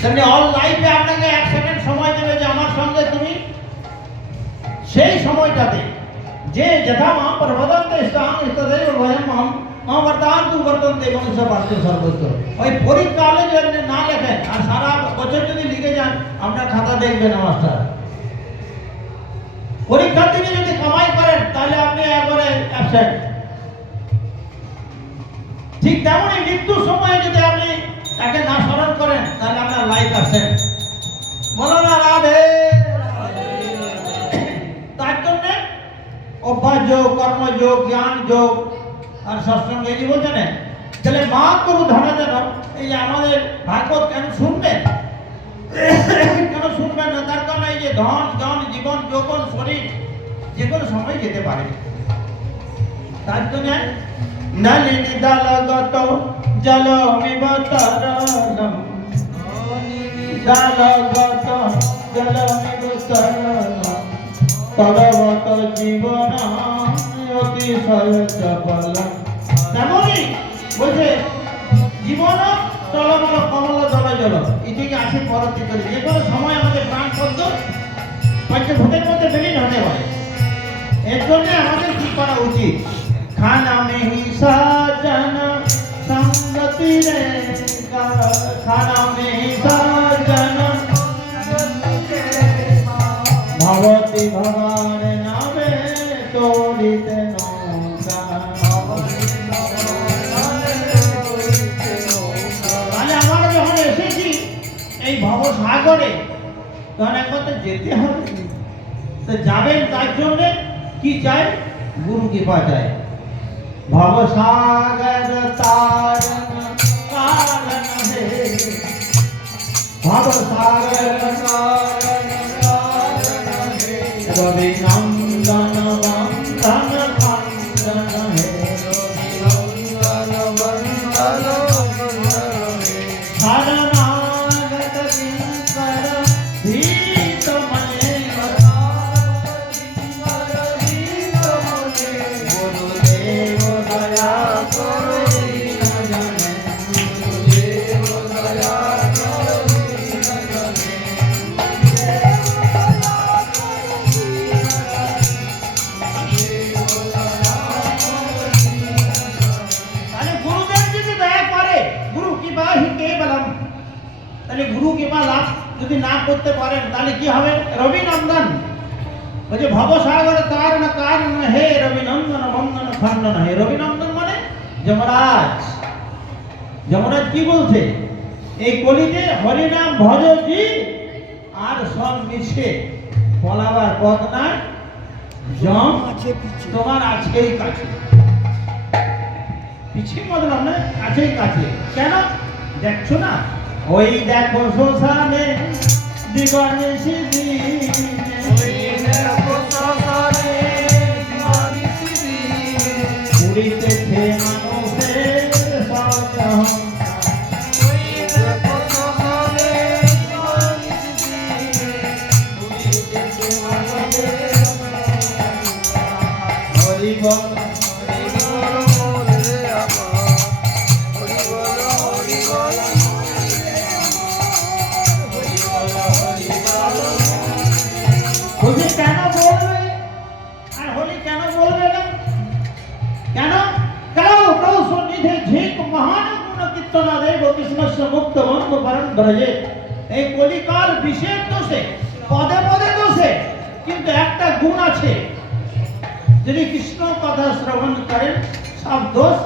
তেমনি অল লাইফে আপনাকে 1 সেকেন্ড সময় দেবে যে আমার সঙ্গে তুমি সেই সময়টাতে যে যথা মা প্রবদন্তে স্থান তদেব বয়ম মা বর্তমান বর্তন্তে এবং সর্বার্থ সর্বস্ব। ওই পরীক্ষালে যদি না লেখেন আর সারা বছর যদি লিখে যান আপনার খাতা দেখবে না মাস্টার। পরীক্ষার দিনে যদি কামাই করেন তাহলে আপনি একবারে অ্যাবসেন্ট। ঠিক তেমনই মৃত্যুর সময় যদি আপনি তাকে না স্মরণ করেন তাহলে আপনার লাইফ অ্যাবসেন্ট। বলো না রাধে। তার জন্য অভ্যাস যোগ, কর্মযোগ, জ্ঞান যোগ আর সৎসঙ্গ এই যে বলছে না, তাহলে মা করু ধরা যেন এই যে আমাদের ভাগবত কেন শুনবেন, কেন শুনবেন না? তার কারণ এই যে ধন জন জীবন যৌবন শরীর যে কোনো সময় যেতে পারে। তার জন্য নলিনী দলগত জলমিবতরণম দলগত জলমিবতরণম তদবত জীবন অতিশয় চপলম। তেমনই বলছে জীবন টলমল কমল জল জল এদিকে আসে পরবর্তী করে যে কোনো সময় আমাদের প্রাণ পদ্ম পঞ্চভূতের মধ্যে বিলীন হতে পারে। এর জন্য আমাদের কি করা উচিত? খানা মেহি সাজন সংগতি রে খানা মেহি সাজন ভবতি ভগবান নামে তোরিতে নৌকা। তাহলে আমরা যখন এসেছি এই ভবসাগরে তখন একবার তো যেতে হবে। তো যাবেন তার জন্য কি চাই? গুরু কৃপা চাই। ভবসাগর তারণ কারণ হে ভবসাগর রবি নন্দন বন্দন খন্দন হে শরণাগত কিঙ্কর ভীত মনে গুরুদেব দয়া করে গুরু কৃপা লাভ যদি না করতে পারেন তাহলে কি হবে? রবিনন্দন বলছে ভবসাগর তারণ কারণ হে রবিনন্দন বন্দন খণ্ডন হে। রবিনন্দন মানে যমরাজ। যমরাজ কি বলছে? এই কলিতে হরিনাম ভজজি আর সব মিছে পলাবার পথ নাই, জম তোমার আছেই কাছে। পিছিয়ে মতলব না, কাছেই কাছে। কেন দেখছো না? ওই দেখো শ্মশানে দিবানিশি দিনে, ওই দেখো শ্মশানে দিবানিশি দিনে পুরিতেছে মানুষের সহজ। ওই দেখো শ্মশানে দিবানিশি দিনে পুরিতেছে মানুষের হরি বল মুক্ত বন্ধ করেন ব্রজে। এই কলিকাল বিশেষ দোষে পদে পদে দোষে, কিন্তু একটা গুণ আছে, যদি কৃষ্ণ কথা শ্রবণ করেন সব দোষ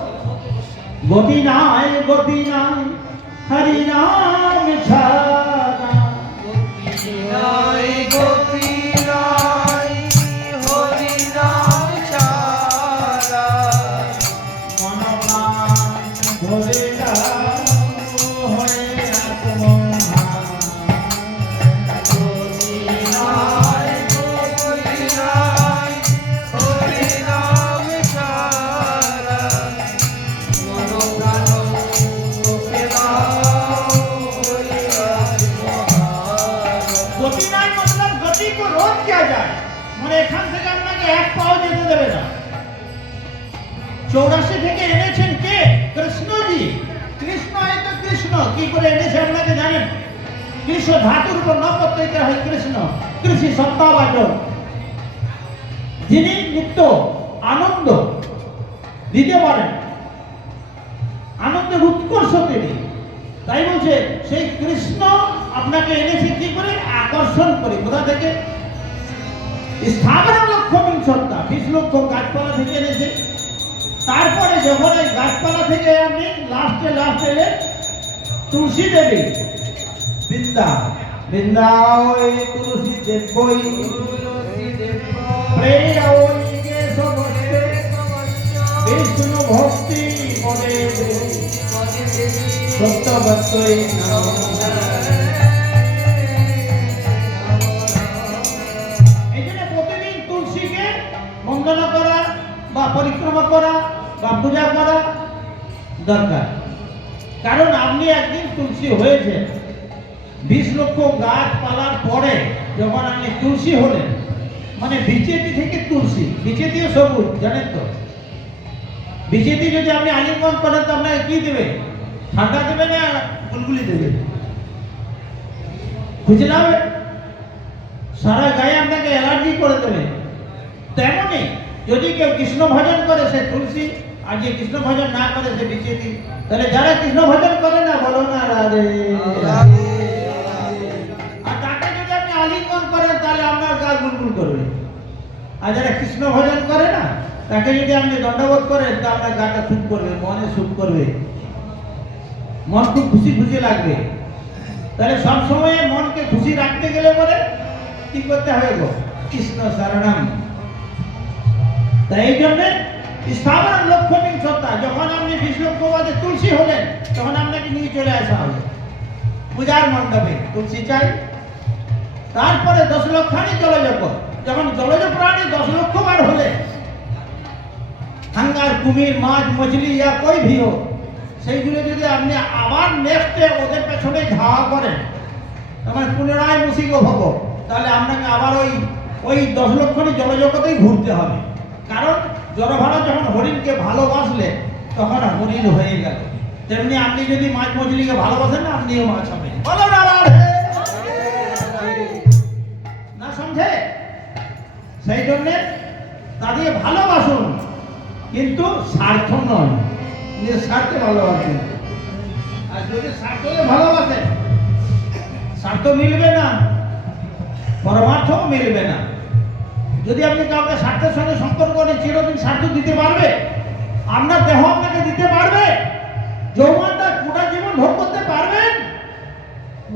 গতি নাই, গতি নাই হরি নাম ছাড়া, গতি নাই, গতি নাই হরি নাম ছাড়া, মন প্রাণ ধরে এখান থেকে আপনাকে এক পাও যেতে দেবে না। 84 থেকে এনেছেন কে? কৃষ্ণজি। কৃষ্ণ এই তো কৃষ্ণ কি করে এনেছে আপনাকে জানেন? কৃষ্ণ ধাতুর উপর ন প্রত্যয় হয় কৃষ্ণ, কৃষি সত্তাবাচক, যিনি নিত্য আনন্দ দিতে পারেন, আনন্দের উৎকর্ষ তিনি। তাই বলছে সেই কৃষ্ণ আপনাকে এনেছে কি করে? আকর্ষণ করে। কোথা থেকে? স্থাবর লক্ষ্য সত্তা, 20 লক্ষ গাছপালা থেকে এনেছে। তারপরে যখন এই গাছপালা থেকে আপনি লাস্টে এলে তুলসী দেবী, বৃন্দা বৃন্দা ওই তুলসী দেবই বিষ্ণু ভক্তি মনে সত্যবত্যই এই জন্য প্রতিদিন তুলসীকে বন্দনা করা বা পরিক্রমা করা বা পূজা করা দরকার। কারণ আপনি একদিন তুলসী হয়েছে, 20 লক্ষ গাছপালার পরে যখন আপনি তুলসী হলেন, মানে বিচেতি থেকে তুলসী, বিচেতিও সবুজ জানেন তো। বিচেতি যদি আপনি আলিঙ্গন করেন তো আপনাকে কি দেবে? ঠান্ডা দেবে না গুলগুলি দেবে? বুঝলে হবে, সারা গায়ে আপনাকে অ্যালার্জি করে দেবে। তেমনি যদি কেউ কৃষ্ণ ভজন করে সে তুলসী, আর যে কৃষ্ণ ভজন না করে সে বিচেতি। তাহলে যারা কৃষ্ণ ভজন করে না, বলো না রাধে রাধে, আর তাকে যদি আপনি আলিঙ্গন করেন তাহলে আপনার গা গুলগুল করবে। আর যারা কৃষ্ণ ভজন করে না, তাকে যদি আপনি দণ্ডবোধ করেন তা আপনার গাটা সুখ করবে, মনে সুখ করবে, মন খুব খুশি খুশি লাগবে। তাহলে সবসময় মনকে খুশি রাখতে গেলে বলে কি করতে হবে গো? কৃষ্ণ শরণম। তাই এই জন্যে স্থাবর লক্ষ্যমিং সত্তা, যখন আপনি 20 লক্ষ বাদে তুলসী হলেন তখন আপনাকে নিয়ে চলে আসা হবে পূজার মণ্ডপে, তুলসী চাই। তারপরে 10 লক্ষানি জলজ, যখন জলজ প্রাণী 10 লক্ষ বার হলে, হাঙ্গার, কুমির, মাছ, মছলি ইয়া কই ভি হোক, সেইগুলো যদি আপনি আবার নেক্সটে ওদের পেছনে ধাওয়া করেন, তখন পুনরায় মুসিক ভব, তাহলে আপনাকে আবার ওই 10 লক্ষানি জলজগতেই ঘুরতে হবে। কারণ জড়ভাড়া যখন হরিণকে ভালোবাসলে তখন হরিণ হয়ে গেল, তেমনি আপনি যদি মাছ মছলিকে ভালোবাসেন না, আপনিও মাছ হবেন। বলো না রাধে না, সমঝে? সেই জন্যে তাদের ভালোবাসুন, কিন্তু স্বার্থ নয়, নিঃস্বার্থে ভালোবাসেন। আর যদি স্বার্থ ভালোবাসেন, স্বার্থ মিলবে না, পরমার্থও মিলবে না। যদি আপনি কাউকে স্বার্থের সঙ্গে সম্পর্ক করেন, চিরদিন স্বার্থ দিতে পারবে? আপনার দেহ আপনাকে দিতে পারবে? যৌবনটা গোটা জীবন ভোগ করতে পারবেন?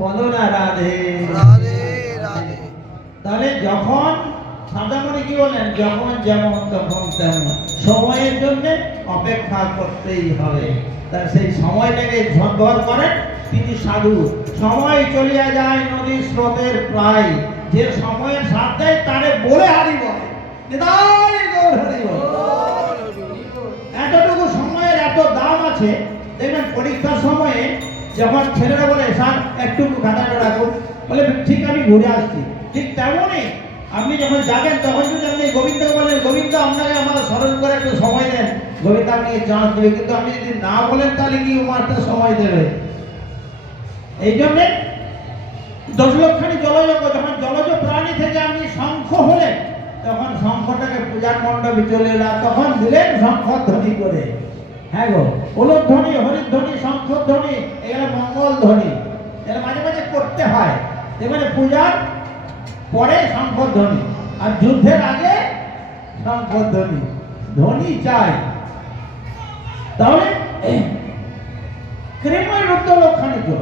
বলো না রাধে রাধে রাধে। তাহলে যখন সাদামণি কি বলেন, যখন যেমন তখন তেমন, সময়ের জন্য অপেক্ষা করতেই হবে। তার সেই সময়টাকে ঝড় করেন, তিনি সাধু। সময় চলিয়া যায় নদীর স্রোতের প্রায়, যে সময়ের সাথ দেয় তারে বলে হারিব, এতটুকু সময়ের এত দাম আছে। দেখবেন পরীক্ষার সময়ে যখন ছেলেরা বলে স্যার একটু খাতাটা রাখুন, বলে ঠিক আমি ঘুরে আসছি, ঠিক তেমনই আপনি যখন যাবেন তখন যদি আপনি গোবিন্দকে বলেন গোবিন্দ আপনাকে আমার স্মরণ করে একটু সময় দেন, গোবিন্দ আপনাকে চান্স দেবে। কিন্তু আপনি যদি না বলেন তাহলে কি আমার একটা সময় দেবে? এই জন্যে 10 লক্ষানি জলজ, যখন জলজ প্রাণী থেকে আপনি শঙ্খ হলেন, তখন শঙ্খটাকে পূজার মণ্ডপে চলে এলাম, তখন দিলেন শঙ্খ ধ্বনি করে। হ্যাঁ গো, উলুধ্বনি, ধ্বনি, হরিধ্বনি, শঙ্খ ধ্বনি, এগুলো মঙ্গল ধ্বনি, এগুলো মাঝে মাঝে করতে হয়। এবারে পূজার পরে শঙ্খ ধ্বনি, আর যুদ্ধের আগে শঙ্খ ধ্বনি, ধ্বনি চাই। তাহলে কৃময় রুদ্র লক্ষানি তো,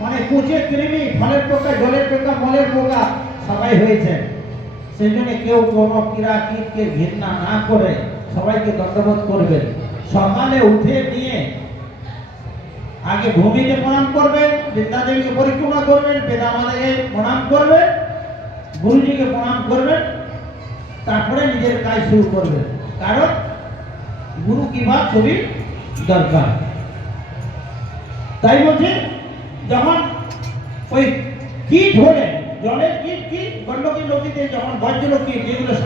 মানে কুচে কৃমি, ফলের পোকা, জলের পোকা, মলের পোকা সবাই হয়েছে। সেই জন্য কেউ কোনো ক্রীড়া কীটকে ঘৃণা না করে সবাইকে দণ্ডবোধ করবেন। সকালে উঠে নিয়ে আগে ভূমিকে প্রণাম করবেন, বৃন্দাদেবীকে পরিক্রমা করবেন, পিতামাতাকে প্রণাম করবেন, গুরুজিকে প্রণাম করবেন, তারপরে নিজের কাজ শুরু করবেন। কারণ গুরু কৃপা খুবই দরকার। তাই বলছে যখন ওই কীট হলেন, জলের কীট, কি গণ্ডকী নদীতে যখন বজ্র কীট, যেগুলো